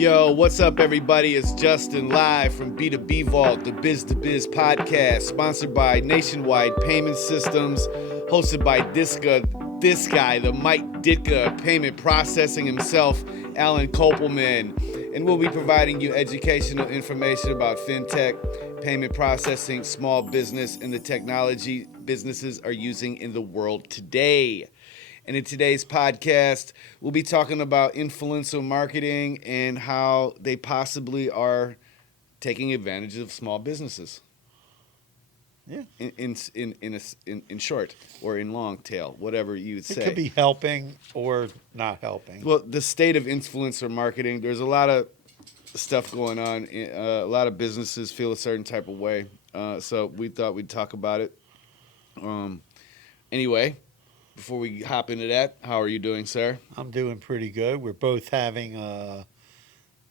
Yo, what's up, everybody? It's Justin live from B2B Vault, the Biz to Biz podcast, sponsored by Nationwide Payment Systems, hosted by this guy, the Mike Ditka, payment processing himself, Alan Kopelman. And we'll be providing you educational information about fintech, payment processing, small business, and the technology businesses are using in the world today. And in today's podcast, we'll be talking about influencer marketing and how they possibly are taking advantage of small businesses. Yeah. In short or in long tail, whatever you would say. It could be helping or not helping. Well, the state of influencer marketing, there's a lot of stuff going on. A lot of businesses feel a certain type of way. So we thought we'd talk about it. Anyway, before we hop into that, how are you doing, sir? I'm doing pretty good. We're both having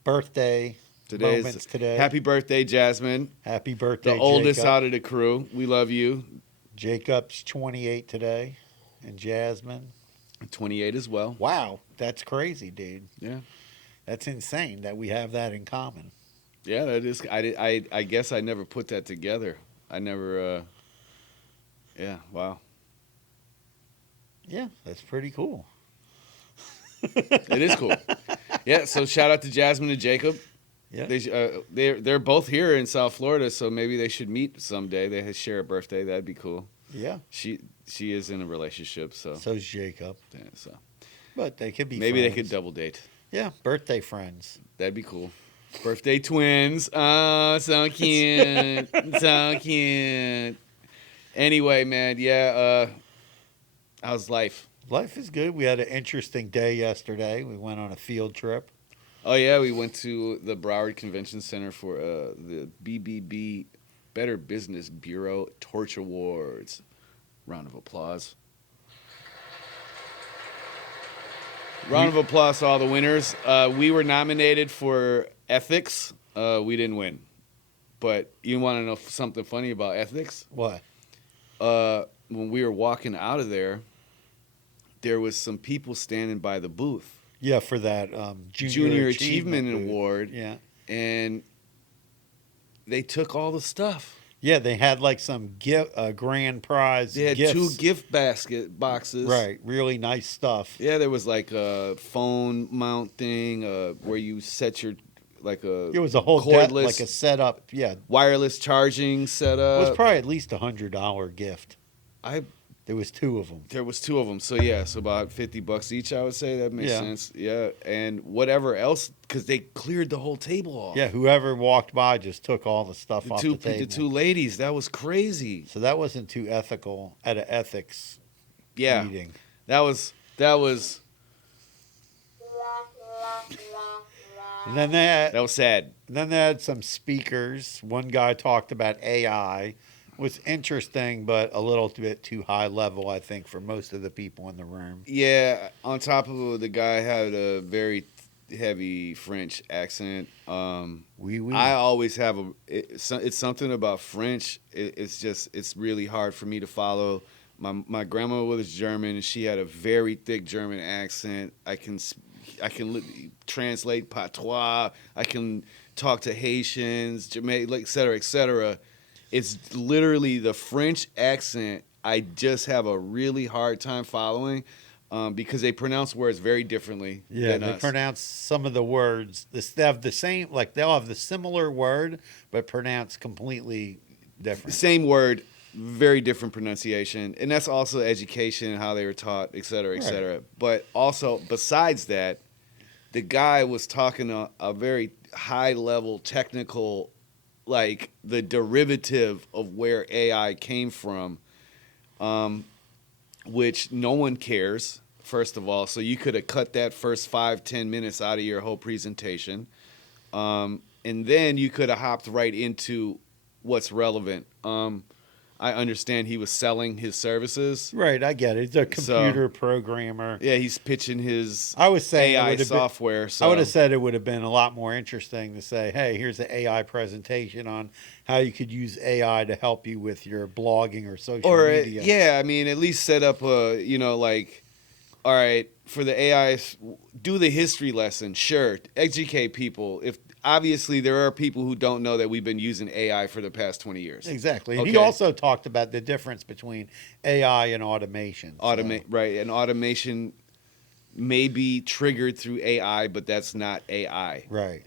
birthday moments today. Happy birthday, Jasmine. Happy birthday, the oldest Jacob. out of the crew. We love you. Jacob's 28 today, and Jasmine 28 as well. Wow, that's crazy, dude. Yeah, that's insane that we have that in common. Yeah, that is. I guess I never put that together. I never. Yeah. Wow. Yeah, that's pretty cool. It is cool. Yeah. So shout out to Jasmine and Jacob. Yeah. They're both here in South Florida, so maybe they should meet someday. They share a birthday. That'd be cool. Yeah. She is in a relationship, so. So's Jacob. Yeah, so. But they could be. Maybe friends. they could double date. Yeah, birthday friends. That'd be cool. Birthday twins. Oh, so cute. So cute. Anyway, man, yeah. How's life? Life is good. We had an interesting day yesterday. We went on a field trip. Oh, yeah, we went to the Broward Convention Center for the BBB Better Business Bureau Torch Awards. Round of applause. Round of applause to all the winners. We were nominated for ethics. We didn't win. But you want to know something funny about ethics? What? When we were walking out of there was some people standing by the booth. Yeah, for that Junior Achievement Award. Yeah. And they took all the stuff. Yeah, they had like some grand prize They had gifts. 2 gift boxes. Right, really nice stuff. Yeah, there was like a phone mount thing where you set your, like a It was a whole cordless, like a setup. Yeah. wireless charging setup. It was probably at least $100 gift. There was 2 of them. There was 2 of them. So, yeah, so about $50 each, I would say. That makes sense. Yeah, and whatever else, because they cleared the whole table off. Yeah, whoever walked by just took all the stuff off the table. The 2 ladies, that was crazy. So that wasn't too ethical at an ethics meeting. That was... And then that was sad. Then they had some speakers. One guy talked about AI. Was interesting, but a little bit too high level, I think, for most of the people in the room. Yeah, on top of it, the guy had a very heavy French accent. I always have it's something about French. It's really hard for me to follow. My grandma was German, and she had a very thick German accent. I can translate patois. I can talk to Haitians, Jamaican, et cetera, et cetera. It's literally the French accent. I just have a really hard time following because they pronounce words very differently. Yeah, they pronounce some of the words. They have the same, like they'll have the similar word, but pronounce completely different. Same word, very different pronunciation, and that's also education and how they were taught, et cetera, et cetera. Right. But also, besides that, the guy was talking a very high-level technical, like the derivative of where AI came from, which no one cares, first of all. So you could have cut that first 5-10 minutes out of your whole presentation. And then you could have hopped right into what's relevant. I understand he was selling his services. Right, I get it. He's a computer programmer. Yeah, he's pitching his AI software. I would have said it would have been a lot more interesting to say, hey, here's an AI presentation on how you could use AI to help you with your blogging or social media. Yeah, I mean, at least set up a, all right, for the AI, do the history lesson. Sure, educate people. If obviously there are people who don't know that we've been using AI for the past 20 years. Exactly. And he also talked about the difference between AI and automation. Right, and automation may be triggered through AI, but that's not AI. Right.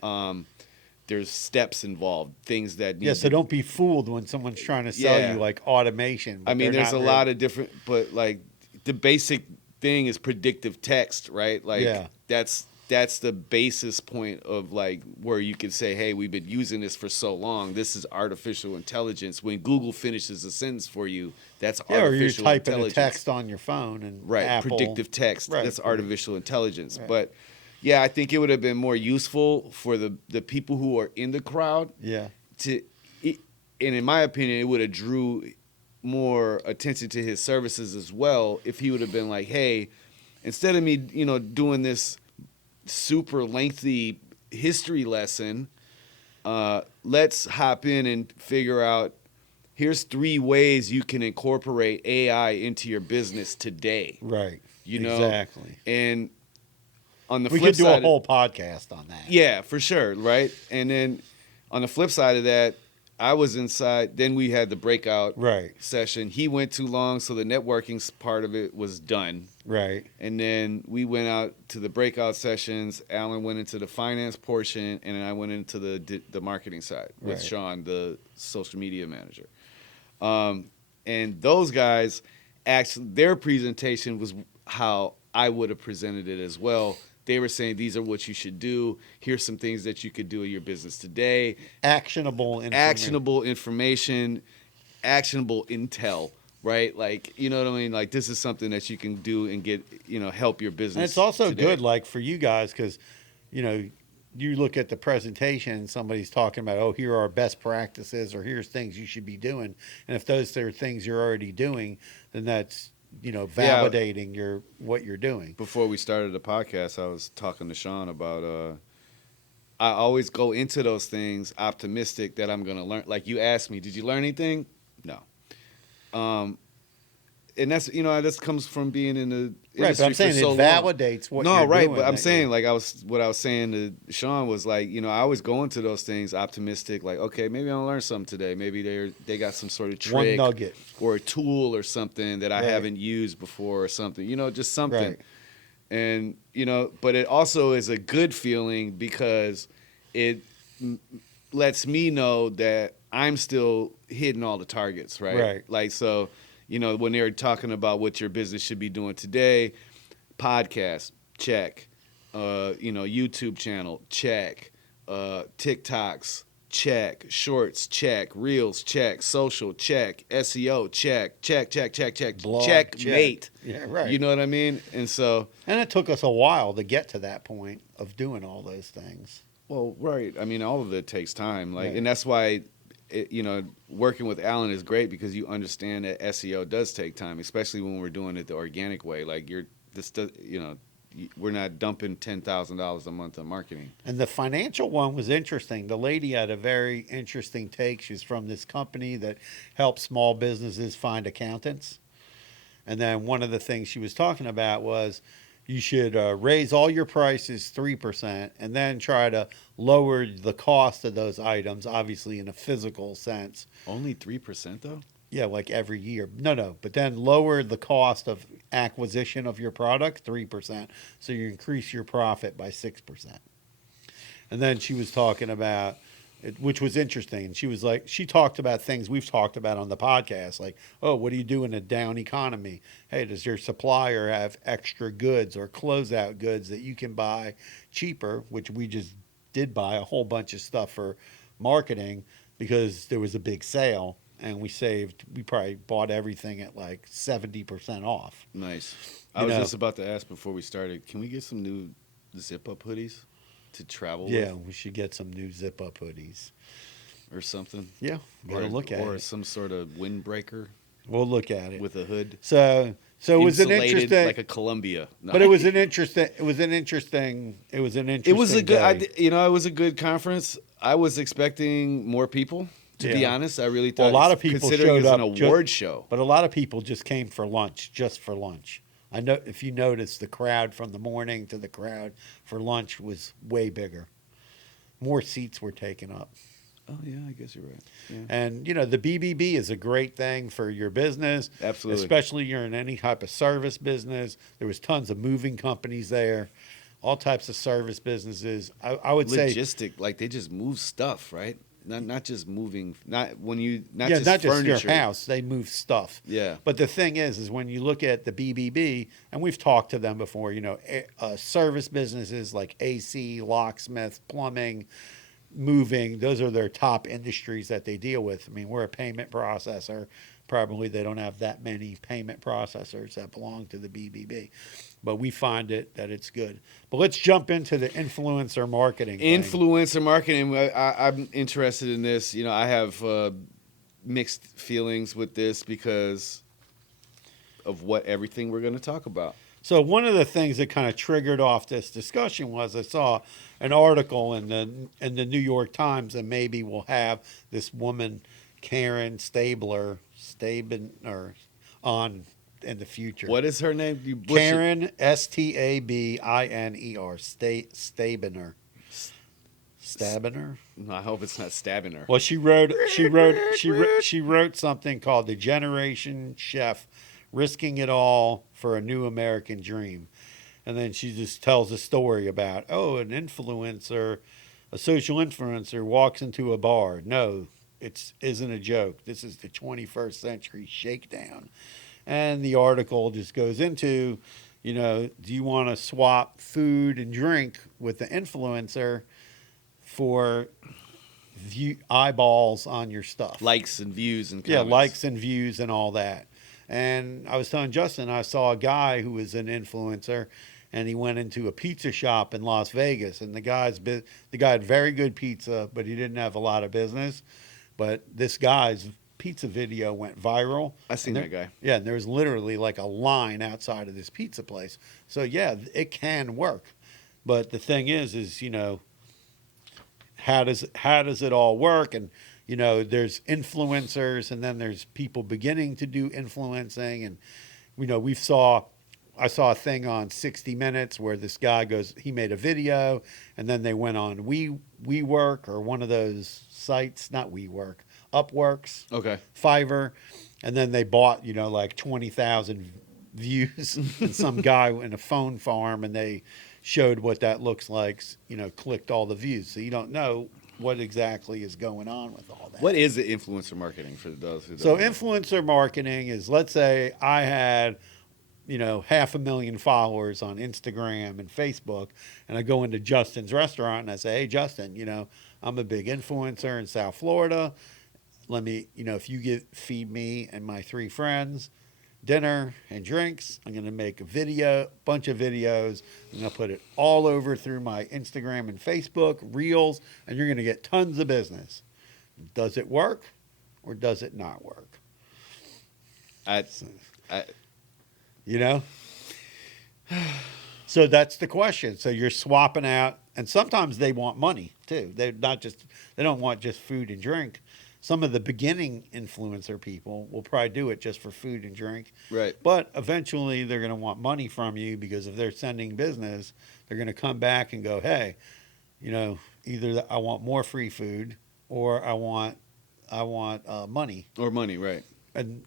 There's steps involved, things that need so don't be fooled when someone's trying to sell you like automation. I mean, there's a lot of different, but like the basic thing is predictive text, right? Like that's the basis point of like where you can say, hey, we've been using this for so long. This is artificial intelligence. When Google finishes a sentence for you, that's artificial intelligence. Or you're typing a text on your phone and Apple. Predictive text. That's artificial intelligence. Right. But yeah, I think it would have been more useful for the people who are in the crowd. Yeah. And in my opinion, it would have drew more attention to his services as well if he would have been like, hey, instead of me, doing this super lengthy history lesson, let's hop in and figure out, here's 3 ways you can incorporate AI into your business today. Right. Exactly. And on the flip side, we could do a whole podcast on that. Yeah, for sure. Right. And then on the flip side of that, I was inside. Then we had the breakout session. He went too long, so the networking part of it was done. Right. And then we went out to the breakout sessions. Alan went into the finance portion, and then I went into the marketing side with Sean, the social media manager. And those guys, actually, their presentation was how I would have presented it as well. They were saying, these are what you should do. Here's some things that you could do in your business today. Actionable information, actionable intel, right? Like, you know what I mean? Like, this is something that you can do and get, help your business. And it's also today. good, like, for you guys, because, you look at the presentation and somebody's talking about, oh, here are best practices or here's things you should be doing. And if those are things you're already doing, then that's, validating what you're doing. Before we started the podcast, I was talking to Sean about I always go into those things optimistic that I'm going to learn. Like you asked me, did you learn anything? No. And that's, this comes from being in the industry but I'm saying so it validates what you're doing. No, right, but I'm saying, like, what I was saying to Sean was, like, I always go into those things optimistic, like, okay, maybe I'll learn something today. Maybe they got some sort of trick. One nugget. Or a tool or something that I haven't used before or something, just something. Right. And, but it also is a good feeling because it lets me know that I'm still hitting all the targets, right? Right. Like, so... when they're talking about what your business should be doing today, podcast, check. YouTube channel, check. TikToks, check. Shorts, check. Reels, check. Social, check. SEO, check. Check. Blog, checkmate. Yeah, right. You know what I mean? And it took us a while to get to that point of doing all those things. Well, right. I mean, all of it takes time. And that's why... working with Alan is great because you understand that SEO does take time, especially when we're doing it the organic way. Like we're not dumping $10,000 a month on marketing. And the financial one was interesting. The lady had a very interesting take. She's from this company that helps small businesses find accountants. And then one of the things she was talking about was you should raise all your prices 3% and then try to lower the cost of those items, obviously in a physical sense. Only 3% though? Yeah, like every year. No. But then lower the cost of acquisition of your product 3%. So you increase your profit by 6%. And then she was talking about, which was interesting. She was like, she talked about things we've talked about on the podcast, like, oh, what do you do in a down economy? Hey, does your supplier have extra goods or closeout goods that you can buy cheaper, which we just did buy a whole bunch of stuff for marketing because there was a big sale and we probably bought everything at like 70% off. Nice. I was just about to ask before we started, can we get some new zip-up hoodies to travel with? Yeah, we should get some new zip-up hoodies. Or something. Yeah, we'll look at it. Or some sort of windbreaker. We'll look at it. With a hood. So it was an interesting, like a Columbia. No. But it was an interesting day. It was a good conference. I was expecting more people. To be honest, I really thought a lot of people considering showed it's up an award show. But a lot of people just came for lunch, I know if you notice, the crowd from the morning to the crowd for lunch was way bigger. More seats were taken up. Oh yeah, I guess you're right. Yeah. And the BBB is a great thing for your business, Absolutely. especially you're in any type of service business. There was tons of moving companies there, all types of service businesses. I would say Logistic, like they just move stuff, right? Not just moving, not not just just furniture. your house. They move stuff. Yeah. But the thing is when you look at the BBB, and we've talked to them before, service businesses like AC, locksmith, plumbing, moving, those are their top industries that they deal with. I mean, we're a payment processor. Probably they don't have that many payment processors that belong to the BBB, but we find that it's good. But let's jump into the influencer marketing thing. Influencer marketing. I'm interested in this. I have mixed feelings with this because of what everything we're going to talk about. So one of the things that kind of triggered off this discussion was I saw an article in the New York Times, and maybe we'll have this woman Karen Stabiner on in the future. What is her name? You Karen Stabiner Stabiner. No, I hope it's not stabbing her. Well, she wrote something called "The Generation Chef: Risking It All for a New American Dream," and then she just tells a story about an influencer, a social influencer, walks into a bar. No, it isn't a joke. This is the 21st century shakedown, and the article just goes into, do you want to swap food and drink with the influencer for eyeballs on your stuff, Likes and views and comments. Yeah, likes and views and all that. And I was telling Justin, I saw a guy who was an influencer, and he went into a pizza shop in Las Vegas, and the guy had very good pizza, but he didn't have a lot of business. But this guy's pizza video went viral. I seen that guy. Yeah, and there was literally like a line outside of this pizza place. So yeah, it can work. But the thing is how does it all work? And there's influencers, and then there's people beginning to do influencing, and I saw a thing on 60 Minutes where this guy he made a video, and then they went on WeWork or one of those sites, not WeWork, Upworks, Okay. Fiverr, and then they bought like 20,000 views and some guy in a phone farm, and they showed what that looks like, clicked all the views. So you don't know what exactly is going on with all that. What is the influencer marketing for those who don't So know? influencer marketing is, let's say I had, 500,000 followers on Instagram and Facebook, and I go into Justin's restaurant and I say, hey, Justin, I'm a big influencer in South Florida. Let me, if you feed me and my 3 friends dinner and drinks, I'm going to make a bunch of videos. I'm going to put it all over through my Instagram and Facebook, Reels, and you're going to get tons of business. Does it work or does it not work? So that's the question. So you're swapping out, and sometimes they want money too. They don't want just food and drink. Some of the beginning influencer people will probably do it just for food and drink. Right. But eventually they're going to want money from you, because if they're sending business, they're going to come back and go, hey, either I want more free food or I want money. Or money, right.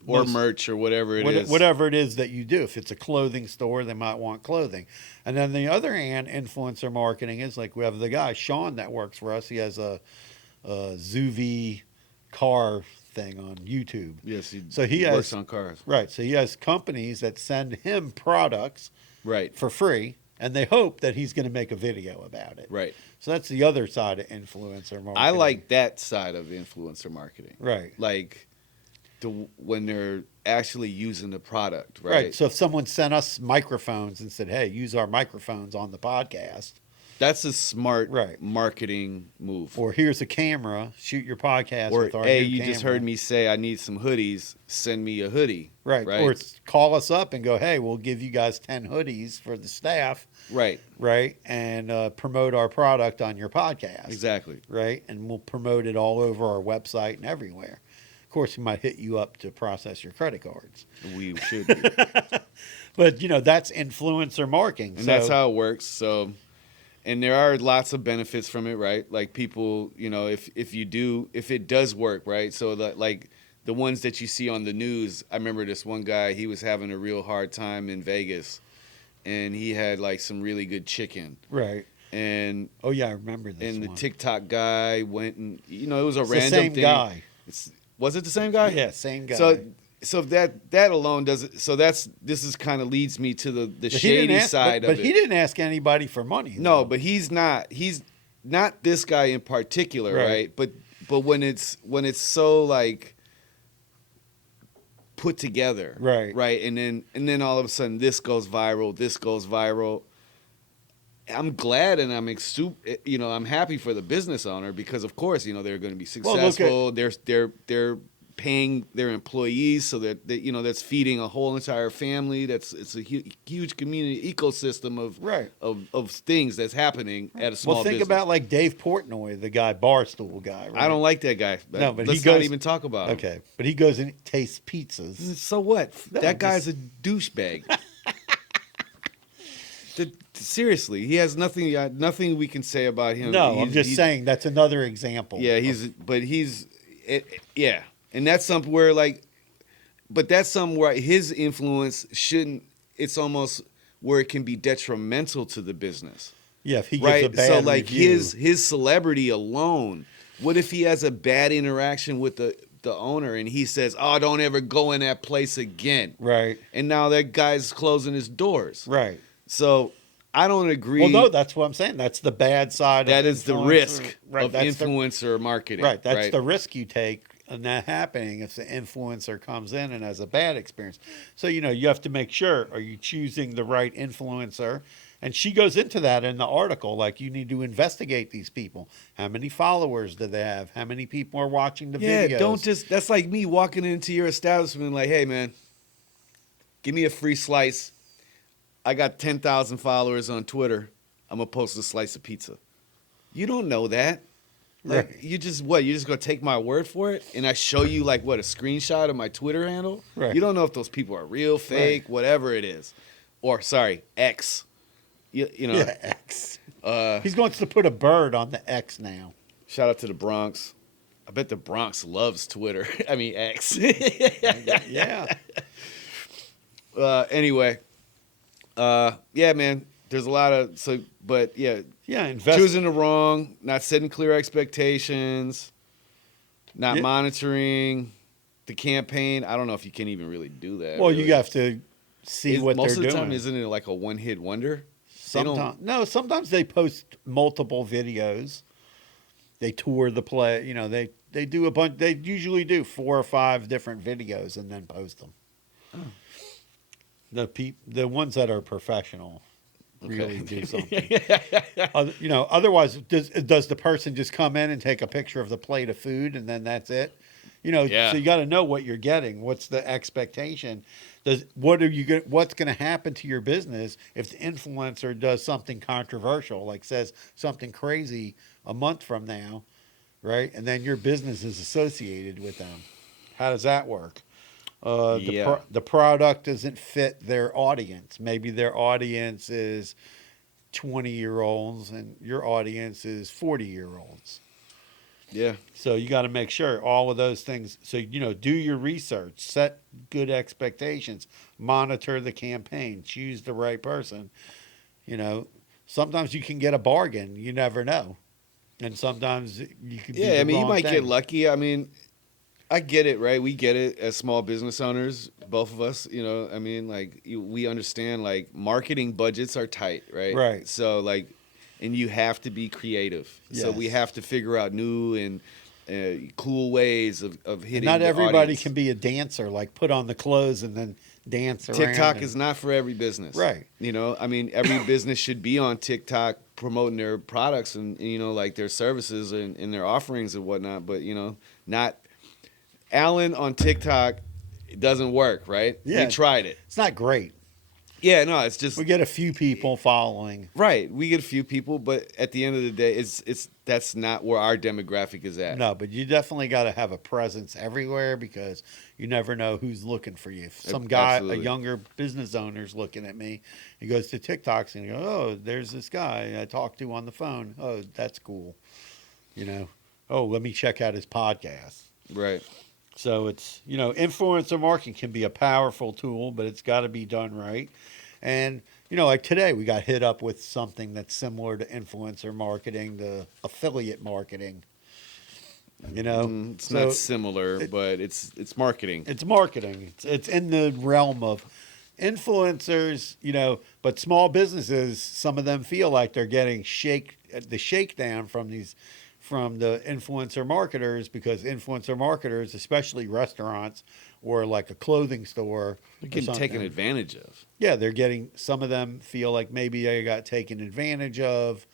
Or merch or whatever it is. Whatever it is that you do. If it's a clothing store, they might want clothing. And then the other hand, influencer marketing is like, we have the guy, Sean, that works for us. He has a Zuvi car thing on YouTube. Yes, he works works on cars. Right. So he has companies that send him products Right. for free, and they hope that he's going to make a video about it. Right. So that's the other side of influencer marketing. I like that side of influencer marketing. Right. Like when they're actually using the product, right? Right. So if someone sent us microphones and said, hey, use our microphones on the podcast. That's a smart Right. marketing move. Or here's a camera, shoot your podcast Or, with our hey, new you camera. just heard me say I need some hoodies. Send me a hoodie. Right. Or call us up and go, hey, we'll give you guys 10 hoodies for the staff. Right. Right. And promote our product on your podcast. Exactly. Right. And we'll promote it all over our website and everywhere. Of course, he might hit you up to process your credit cards. We should be. But, that's influencer marketing. And that's how it works. So, and there are lots of benefits from it, right? Like people, if it does work, right? So like the ones that you see on the news, I remember this one guy, he was having a real hard time in Vegas, and he had like some really good chicken. Right. And oh yeah, I remember this. And one. the TikTok guy went and it was a it's random the same thing. Guy. Was it the same guy? Yeah, same guy. So that alone doesn't. So this is kind of leads me to the shady side of it. But he didn't ask anybody for money. No, but he's not this guy in particular, right? But when it's so like put together, right, and then all of a sudden this goes viral. I'm glad and I'm happy for the business owner because of course they're going to be successful. They're paying their employees so that that's feeding a whole entire family. It's a huge community ecosystem of things that's happening at a small business. Well, think about like Dave Portnoy, the guy, Barstool guy. Right? I don't like that guy. No, but let's not even talk about him. Okay, but he goes and tastes pizzas. So what? No, that guy's a douchebag. Seriously, he has nothing we can say about him. No, I'm just saying that's another example. Yeah, yeah. And that's something where but that's something where his influence shouldn't. It's almost where it can be detrimental to the business. Yeah, if he gives a bad review. his celebrity alone. What if he has a bad interaction with the owner and he says, "Oh, don't ever go in that place again." Right. And now that guy's closing his doors. Right. So I don't agree. Well, no, that's what I'm saying. That's the bad side. That is the risk of that's influencer marketing. Right. That's the risk you take. And that happening if the influencer comes in and has a bad experience. So, you have to make sure, are you choosing the right influencer? And she goes into that in the article, like you need to investigate these people. How many followers do they have? How many people are watching the videos? Yeah, don't just, that's like me walking into your establishment like, hey, man, give me a free slice. I got 10,000 followers on Twitter. I'm going to post a slice of pizza. You don't know that. Like, you just going to take my word for it? And I show you a screenshot of my Twitter handle? Right. You don't know if those people are real, fake, whatever it is. Or, sorry, X. Yeah, X. He's going to put a bird on the X now. Shout out to the Bronx. I bet the Bronx loves Twitter. I mean, X. Yeah. Anyway. Yeah, man. There's a lot of choosing the wrong, not setting clear expectations, not monitoring the campaign. I don't know if you can even really do that. Well, you have to see what they're doing. Most of the time, isn't it like a one-hit wonder? Sometimes they post multiple videos. They tour the play. They do a bunch. They usually do 4 or 5 different videos and then post them. Oh. The ones that are professional. Really do something. Otherwise, does the person just come in and take a picture of the plate of food and then that's it? So you got to know what you're getting. What's the expectation? What's going to happen to your business if the influencer does something controversial, like says something crazy a month from now, right? And then your business is associated with them. How does that work? The product doesn't fit their audience. Maybe their audience is 20-year-olds and your audience is 40-year-olds. Yeah. So you got to make sure all of those things. So, do your research, set good expectations, monitor the campaign, choose the right person. Sometimes you can get a bargain. You never know. And sometimes you can you might get lucky. I mean, I get it, right? We get it as small business owners, both of us, we understand, marketing budgets are tight, right? Right. So, and you have to be creative. Yes. So we have to figure out new and cool ways of hitting and not the everybody audience. Can be a dancer, put on the clothes and then dance around. TikTok is not for every business. Right. Every business should be on TikTok promoting their products and their services and their offerings and whatnot, but, not... Alan on TikTok, it doesn't work, right? Yeah. We tried it. It's not great. Yeah, no, it's just We get a few people following. right. We get a few people, but at the end of the day, it's that's not where our demographic is at. No, but you definitely got to have a presence everywhere because you never know who's looking for you. If some guy, a Absolutely. younger business owner's looking at me, he goes to TikToks and he goes, "Oh, there's this guy I talked to on the phone. Oh, that's cool." You know, "Oh, let me check out his podcast." Right. So it's, influencer marketing can be a powerful tool, but it's got to be done right. And, like today, we got hit up with something that's similar to influencer marketing, the affiliate marketing. It's So not similar, but it's marketing. it's marketing. It's in the realm of influencers, but small businesses, some of them feel like they're getting the shakedown from the influencer marketers because influencer marketers, especially restaurants or like a clothing store, They're or getting something, taken advantage of. yeah, some of them feel like maybe they got taken advantage of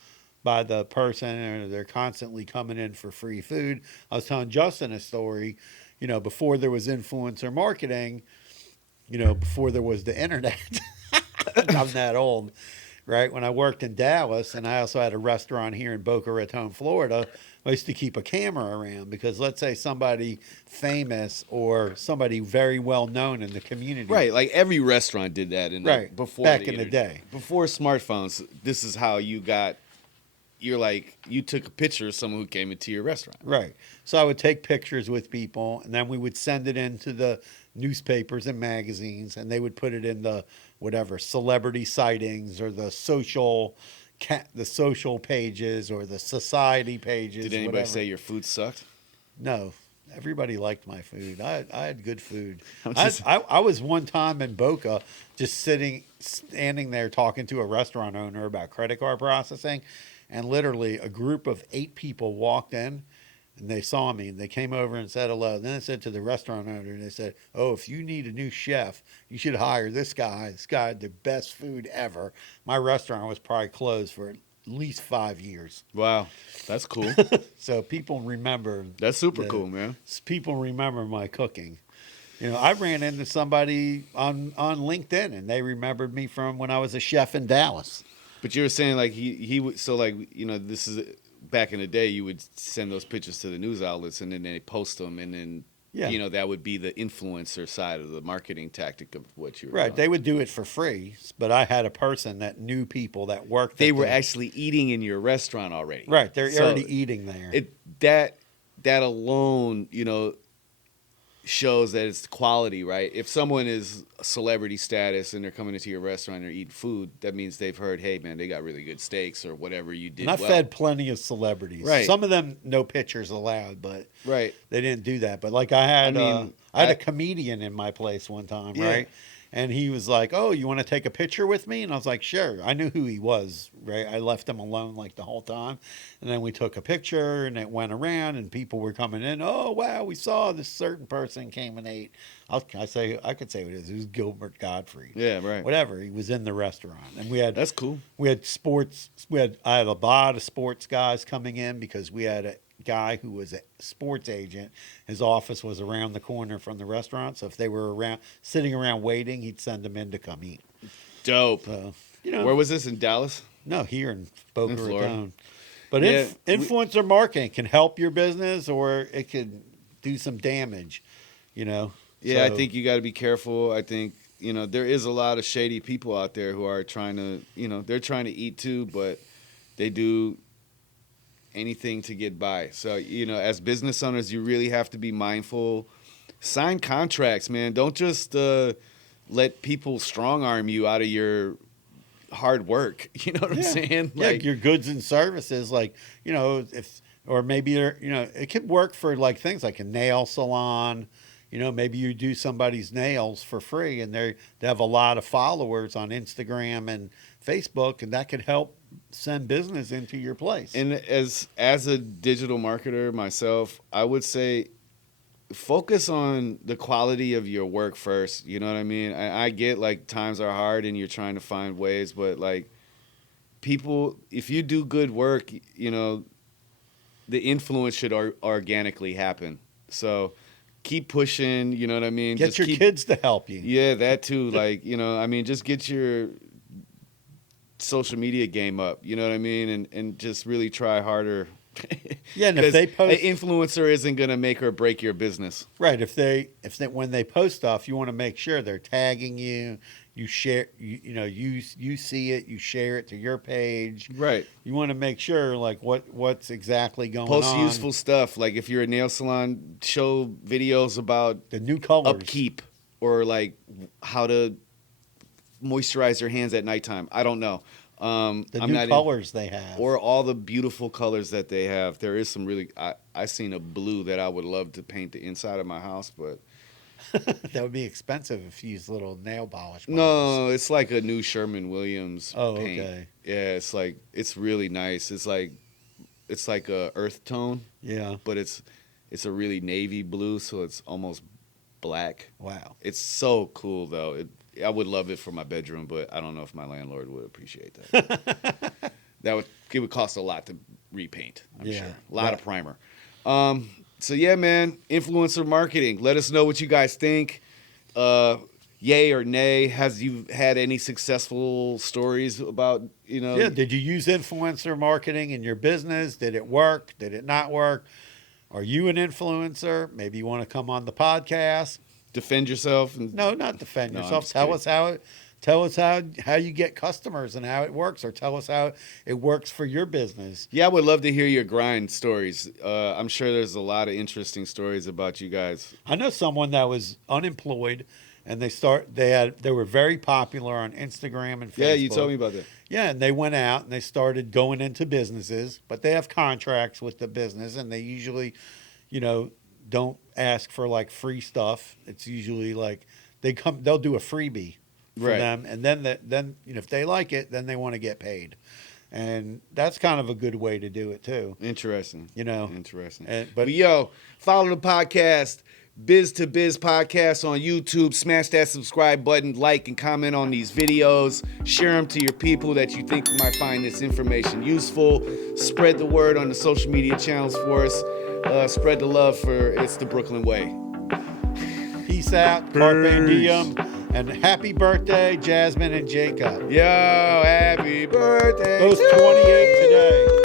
by the person or they're constantly coming in for free food. I was telling Justin a story, before there was influencer marketing, before there was the internet. I'm that old, right? When I worked in Dallas and I also had a restaurant here in Boca Raton, Florida, I used to keep a camera around because let's say somebody famous or somebody very well known in the community. Right, like every restaurant did that Right, before back in the day. Before smartphones, this is how you took a picture of someone who came into your restaurant. Right. So I would take pictures with people and then we would send it into the newspapers and magazines and they would put it in the whatever celebrity sightings or the social pages or the society pages. Did anybody whatever. say your food sucked? No, everybody liked my food. I had good food. I'm just- I was one time in Boca just standing there talking to a restaurant owner about credit card processing, and literally a group of 8 people walked in and they saw me and they came over and said hello. Then I said to the restaurant owner and they said, "Oh, if you need a new chef, you should hire this guy. This guy had the best food ever." My restaurant was probably closed for at least 5 years. Wow, that's cool. So people remember. That's super cool, man. People remember my cooking. I ran into somebody on LinkedIn and they remembered me from when I was a chef in Dallas. But you were saying like he would, so like this is back in the day you would send those pictures to the news outlets and then they post them and then Yeah. that would be the influencer side of the marketing tactic of what you were Right. doing. They would do it for free, but I had a person that knew people that worked. They at were the- actually eating in your restaurant already. right. They're So already eating there. that alone, shows that it's quality, right? If someone is celebrity status and they're coming into your restaurant and they're eating food, that means they've heard, hey man, they got really good steaks or whatever you did. and I well. fed plenty of celebrities. Right. Some of them no pictures allowed, but Right. they didn't do that. But like I had I a comedian in my place one time, Yeah. right? And he was like, "Oh, you want to take a picture with me?" And I was like, "Sure." I knew who he was, right? I left him alone like the whole time. And then we took a picture and it went around and people were coming in. "Oh, wow, we saw this certain person came and ate." I could say what it is. It was Gilbert Godfrey. Yeah, right. Whatever. He was in the restaurant. And we had That's cool. I had a lot of sports guys coming in because we had a guy who was a sports agent. His office was around the corner from the restaurant. So if they were sitting around waiting, he'd send them in to come eat. Dope. So, Where was this, in Dallas? no, here in Boca In Florida. Raton. But Yeah, influencer marketing can help your business or it could do some damage, Yeah, So- I think you got to be careful. I think, there is a lot of shady people out there who are trying to, they're trying to eat too, but they do anything to get by. So, as business owners, you really have to be mindful. Sign contracts, man. Don't just let people strong arm you out of your hard work. You know what I'm saying? Yeah, your goods and services, like, or maybe, it could work for like things like a nail salon. Maybe you do somebody's nails for free and they have a lot of followers on Instagram and Facebook, and that could help send business into your place. And as a digital marketer myself, I would say focus on the quality of your work first. You know what I mean? I get like times are hard and you're trying to find ways, but like people, if you do good work, the influence should organically happen. So keep pushing. You know what I mean? Get Just your keep, kids to help you. Yeah, that too. Like, you know, I mean, just get your social media game up. You know what I mean? And just really try harder. Yeah, and if they post, an influencer isn't gonna make or break your business. right? If they when they post stuff, you want to make sure they're tagging you. You share, you see it, you share it to your page. Right. You want to make sure like what's exactly going Post on. useful stuff. Like if you're a nail salon, show videos about The new colors. upkeep or like how to moisturize your hands at nighttime. I don't know. The I'm new not colors they have. or all the beautiful colors that they have. There is some really. I seen a blue that I would love to paint the inside of my house, but That would be expensive if you use little nail polish. no, it's like a new Sherman Williams Oh, paint. okay. Yeah, it's really nice. It's like a earth tone, Yeah. but it's a really navy blue, so it's almost black. Wow. It's so cool though. I would love it for my bedroom, but I don't know if my landlord would appreciate that. It would cost a lot to repaint. I'm sure. A lot of primer. So yeah, man, influencer marketing. Let us know what you guys think. Yay or nay? Has you had any successful stories about, Yeah. Did you use influencer marketing in your business? Did it work? Did it not work? Are you an influencer? Maybe you want to come on the podcast. defend yourself? No, not defend No, I'm yourself. just Tell us how you get customers and how it works, or tell us how it works for your business. Yeah, I would love to hear your grind stories. I'm sure there's a lot of interesting stories about you guys. I know someone that was unemployed, and they were very popular on Instagram and Facebook. Yeah, you told me about that. Yeah, and they went out and they started going into businesses, but they have contracts with the business, and they usually, don't ask for like free stuff. It's usually like they'll do a freebie for Right. them, and then if they like it, then they want to get paid, and that's kind of a good way to do it too. Interesting. Interesting. But yo, follow the podcast, Biz to Biz Podcast on YouTube. Smash that subscribe button, like and comment on these videos. Share them to your people that you think might find this information useful. Spread the word on the social media channels for us. Spread the love for It's the Brooklyn Way. peace out, carpe diem, and happy birthday, Jasmine and Jacob. Yo, happy birthday. Those to 28 you. today.